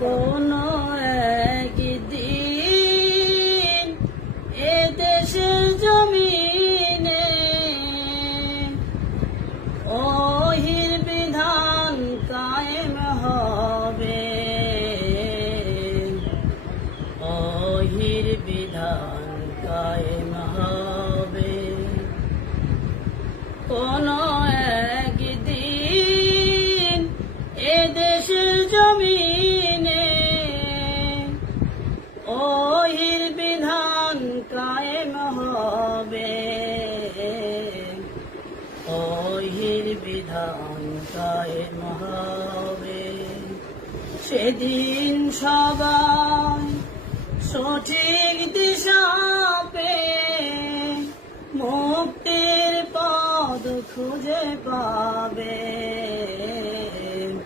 কোনো একদিন এ দেশের জমিনে ওহির বিধান কায়েম হবে। ওহির বিধান কায়েম হবে। কোন জমিনে। ওহির বিধান কায়েম হবে। ওহির বিধান কায়েম হবে। সেদিন সবাই সঠিক দিশা পেয়ে মুক্তির পদ খুঁজে পাবে।